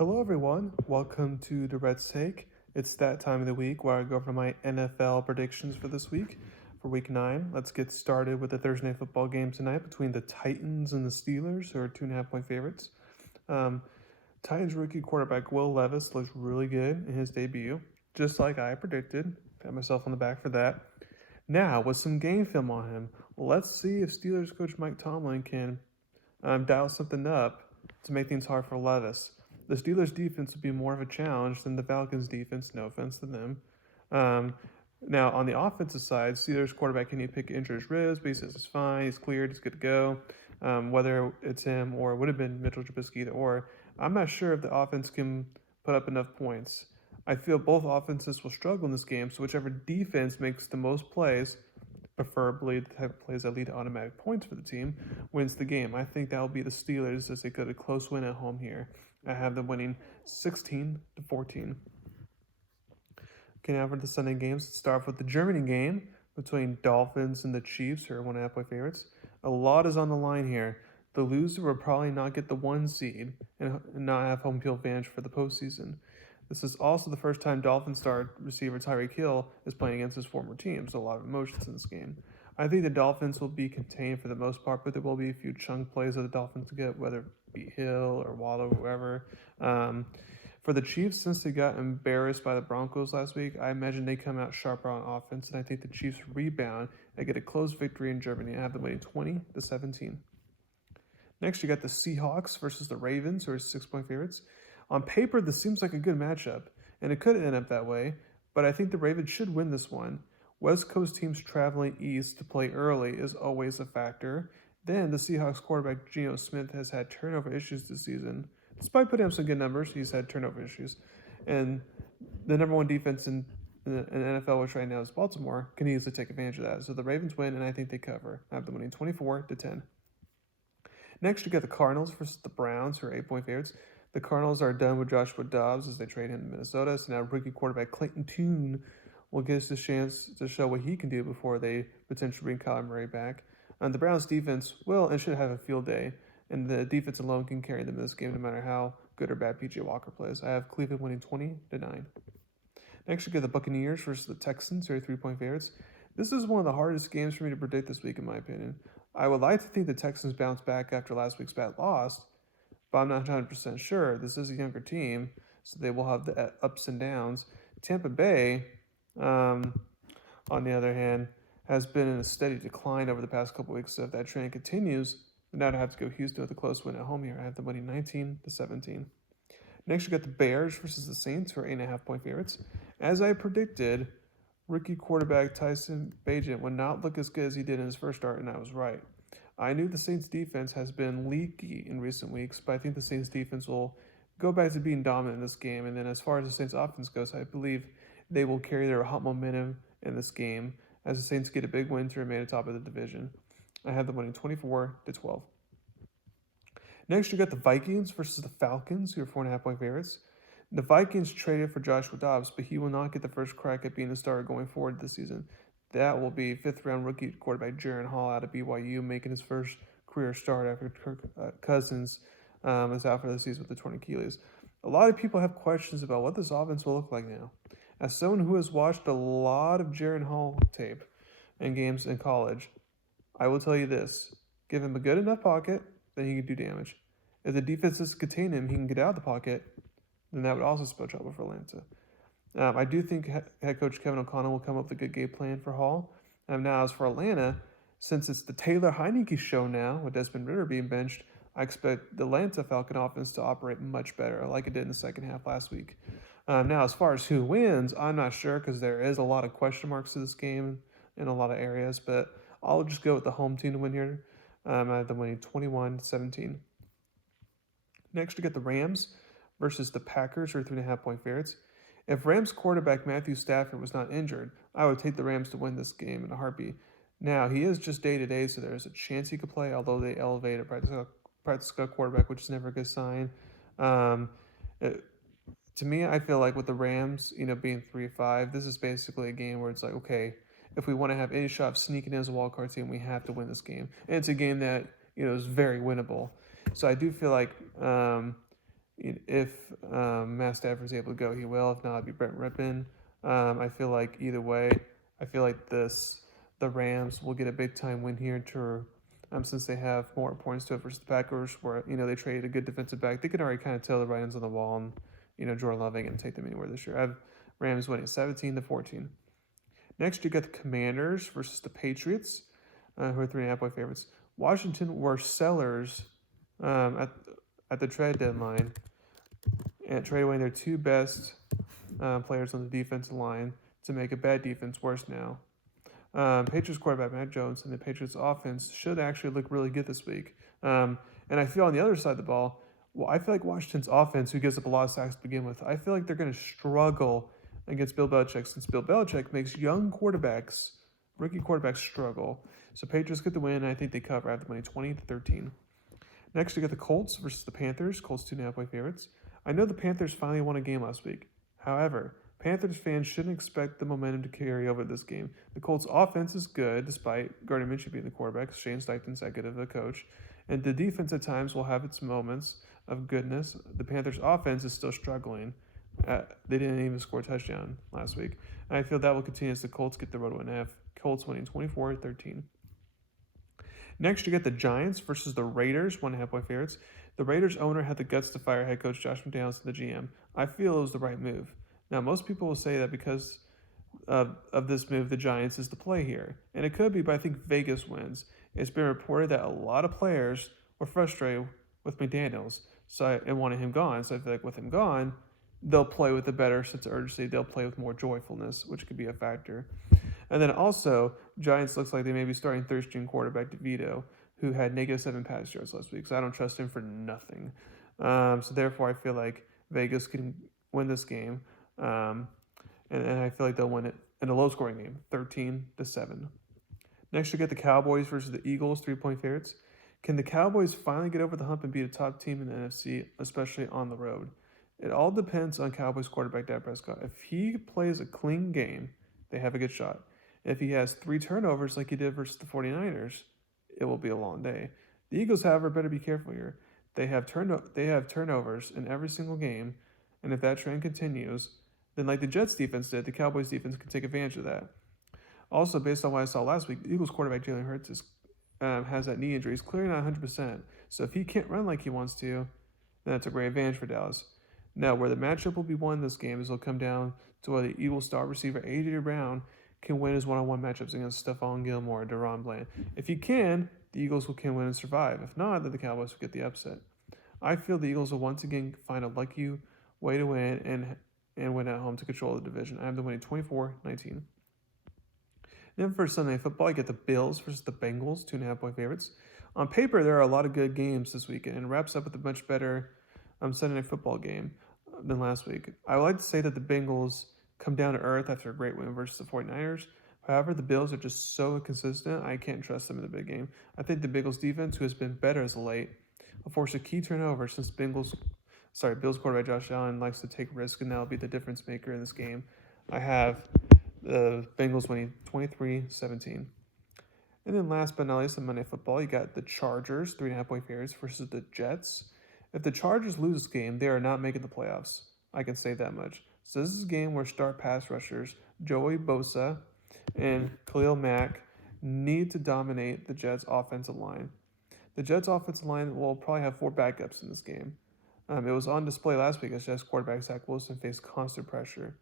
Hello, everyone. Welcome to Durrett's Take. It's that time of the week where I go over my NFL predictions for this week, for week 9. Let's get started with the Thursday night football game tonight between the Titans and the Steelers, who are 2.5 point favorites. Um, Titans rookie quarterback Will Levis looks really good in his debut, just like I predicted. Pat myself on the back for that. Now, with some game film on him, let's see if Steelers coach Mike Tomlin can dial something up to make things hard for Levis. The Steelers' defense would be more of a challenge than the Falcons' defense. No offense to them. Um, Now, on the offensive side, Steelers quarterback Kenny Pickett injured his ribs, but he says it's fine. He's cleared. He's good to go. Whether it's him or it would have been Mitchell Trubisky, either or, I'm not sure if the offense can put up enough points. I feel both offenses will struggle in this game, so whichever defense makes the most plays, preferably the type of plays that lead to automatic points for the team, wins the game. I think that will be the Steelers as they get a close win at home here. I have them winning 16-14. Okay, now for the Sunday games. Let's start off with the Germany game between Dolphins and the Chiefs, who are 1.5 point favorites. A lot is on the line here. The loser will probably not get the 1 seed and not have home field advantage for the postseason. This is also the first time Dolphin star receiver Tyreek Hill is playing against his former team, so a lot of emotions in this game. I think the Dolphins will be contained for the most part, but there will be a few chunk plays that the Dolphins get, whether it be Hill or Waddle or whoever. For the Chiefs, since they got embarrassed by the Broncos last week, I imagine they come out sharper on offense, and I think the Chiefs rebound and get a close victory in Germany. I have them winning 20-17. Next, you got the Seahawks versus the Ravens, who are 6 point favorites. On paper, this seems like a good matchup, and it could end up that way, but I think the Ravens should win this one. West Coast teams traveling east to play early is always a factor. Then, the Seahawks quarterback Geno Smith has had turnover issues this season. Despite putting up some good numbers, he's had turnover issues. And the number one defense in the NFL, which right now is Baltimore, can easily take advantage of that. So the Ravens win, and I think they cover. I have them winning 24-10. Next, you got the Cardinals versus the Browns, who are 8 point favorites. The Cardinals are done with Joshua Dobbs as they trade him to Minnesota. So now rookie quarterback Clayton Tune will get us the chance to show what he can do before they potentially bring Kyler Murray back. And the Browns defense will and should have a field day, and the defense alone can carry them in this game no matter how good or bad PJ Walker plays. I have Cleveland winning 20-9. Next, you get the Buccaneers versus the Texans, who are 3 point favorites. This is one of the hardest games for me to predict this week, in my opinion. I would like to think the Texans bounce back after last week's bad loss, but I'm not 100% sure. This is a younger team, so they will have the ups and downs. Tampa Bay, on the other hand, has been in a steady decline over the past couple weeks. So if that trend continues, then I'd have to go Houston with a close win at home here. I have them winning 19-17. Next, you got the Bears versus the Saints, who are 8.5 point favorites. As I predicted, rookie quarterback Tyson Bagent would not look as good as he did in his first start, and I was right. I knew the Saints defense has been leaky in recent weeks, but I think the Saints defense will go back to being dominant in this game. And then as far as the Saints offense goes, I believe they will carry their hot momentum in this game as the Saints get a big win to remain atop of the division. I have them winning 24-12. Next, you got the Vikings versus the Falcons, who are 4.5 point favorites. The Vikings traded for Joshua Dobbs, but he will not get the first crack at being a starter going forward this season. That will be fifth-round rookie quarterback Jaron Hall out of BYU, making his first career start after Kirk Cousins is out for the season with the torn Achilles. A lot of people have questions about what this offense will look like now. As someone who has watched a lot of Jaron Hall tape and games in college, I will tell you this. Give him a good enough pocket, then he can do damage. If the defenses contain him, he can get out of the pocket, then that would also spell trouble for Atlanta. I do think head coach Kevin O'Connell will come up with a good game plan for Hall. Now, as for Atlanta, since it's the Taylor Heineke show now, with Desmond Ridder being benched, I expect the Atlanta Falcon offense to operate much better, like it did in the second half last week. Now, as far as who wins, I'm not sure because there is a lot of question marks to this game in a lot of areas, but I'll just go with the home team to win here. I have them winning 21-17. Next, we get the Rams versus the Packers, who are 3.5 point favorites. If Rams quarterback Matthew Stafford was not injured, I would take the Rams to win this game in a heartbeat. Now, he is just day-to-day, so there's a chance he could play, although they elevate a practice squad quarterback, which is never a good sign. To me, I feel like with the Rams, being 3-5, this is basically a game where it's like, okay, if we want to have any shot of sneaking in as a wild card team, we have to win this game. And it's a game that, is very winnable. So I do feel like if Matt Stafford's able to go, he will. If not, it'd be Brent Rippon. I feel like either way, I feel like the Rams will get a big time win here to since they have more points to it versus the Packers, where they traded a good defensive back. They can already kind of tell the writings on the wall, and Jordan Love ain't gonna take them anywhere this year. I have Rams winning 17-14. Next, you got the Commanders versus the Patriots, who are 3.5-point favorites. Washington were sellers at the trade deadline and trade away their two best players on the defensive line to make a bad defense worse now. Patriots quarterback Matt Jones and the Patriots offense should actually look really good this week. And I feel on the other side of the ball, I feel like Washington's offense, who gives up a lot of sacks to begin with, I feel like they're going to struggle against Bill Belichick, since Bill Belichick makes young quarterbacks, rookie quarterbacks, struggle. So Patriots get the win, and I think they cover. I have the money 20-13. Next, you got the Colts versus the Panthers. Colts 2.5-point favorites. I know the Panthers finally won a game last week. However, Panthers fans shouldn't expect the momentum to carry over this game. The Colts' offense is good, despite Gardner Minshew being the quarterback. Shane Steichen's that good of a coach. And the defense at times will have its moments of goodness. The Panthers' offense is still struggling. They didn't even score a touchdown last week. And I feel that will continue as the Colts get the road win. I have Colts winning 24-13. Next, you get the Giants versus the Raiders, 1.5-point favorites. The Raiders owner had the guts to fire head coach Josh McDaniels and the GM. I feel it was the right move. Now, most people will say that because of this move, the Giants is the play here. And it could be, but I think Vegas wins. It's been reported that a lot of players were frustrated with McDaniels and wanted him gone. So I feel like with him gone, they'll play with a better sense of urgency. They'll play with more joyfulness, which could be a factor. And then also, Giants looks like they may be starting third-string quarterback DeVito, who had -7 pass yards last week. So I don't trust him for nothing. So therefore, I feel like Vegas can win this game. And I feel like they'll win it in a low-scoring game, 13-7. Next, you get the Cowboys versus the Eagles, 3-point favorites. Can the Cowboys finally get over the hump and beat a top team in the NFC, especially on the road? It all depends on Cowboys quarterback Dak Prescott. If he plays a clean game, they have a good shot. If he has 3 turnovers like he did versus the 49ers, it will be a long day. The Eagles, however, better be careful here. They have turnovers in every single game, and if that trend continues, then like the Jets defense did, the Cowboys defense can take advantage of that. Also, based on what I saw last week, the Eagles quarterback Jalen Hurts has that knee injury. He's clearly not 100%. So if he can't run like he wants to, then that's a great advantage for Dallas. Now, where the matchup will be won in this game is it'll come down to whether the Eagles star receiver A.J. Brown can win his one-on-one matchups against Stephon Gilmore or Deron Bland. If he can, the Eagles can win and survive. If not, then the Cowboys will get the upset. I feel the Eagles will once again find a lucky way to win and win at home to control the division. I have them winning 24-19. Then for Sunday football, you get the Bills versus the Bengals, 2.5-point favorites. On paper, there are a lot of good games this weekend, and it wraps up with a much better Sunday night football game than last week. I would like to say that the Bengals come down to earth after a great win versus the 49ers. However, the Bills are just so inconsistent, I can't trust them in the big game. I think the Bengals defense, who has been better as of late, will force a key turnover since Bills quarterback Josh Allen likes to take risks, and that'll be the difference maker in this game. I have the Bengals winning 23-17. And then last but not least, on Monday football, you got the Chargers, 3.5-point favorites versus the Jets. If the Chargers lose this game, they are not making the playoffs. I can say that much. So this is a game where star pass rushers Joey Bosa and Khalil Mack need to dominate the Jets' offensive line. The Jets' offensive line will probably have 4 backups in this game. It was on display last week as Jets quarterback Zach Wilson faced constant pressure.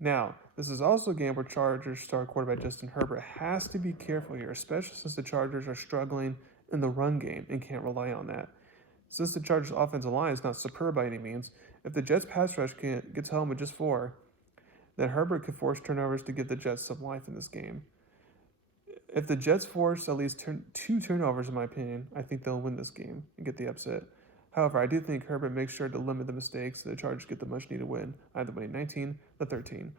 Now, this is also a game where Chargers star quarterback Justin Herbert has to be careful here, especially since the Chargers are struggling in the run game and can't rely on that. Since the Chargers' offensive line is not superb by any means, if the Jets' pass rush gets home with just 4, then Herbert could force turnovers to give the Jets some life in this game. If the Jets force at least 2 turnovers, in my opinion, I think they'll win this game and get the upset. However, I do think Herbert makes sure to limit the mistakes so the Chargers get the much-needed win. I have them winning 19-13.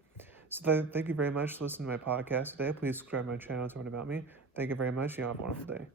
So thank you very much for listening to my podcast today. Please subscribe to my channel to learn about me. Thank you very much. You have a wonderful day.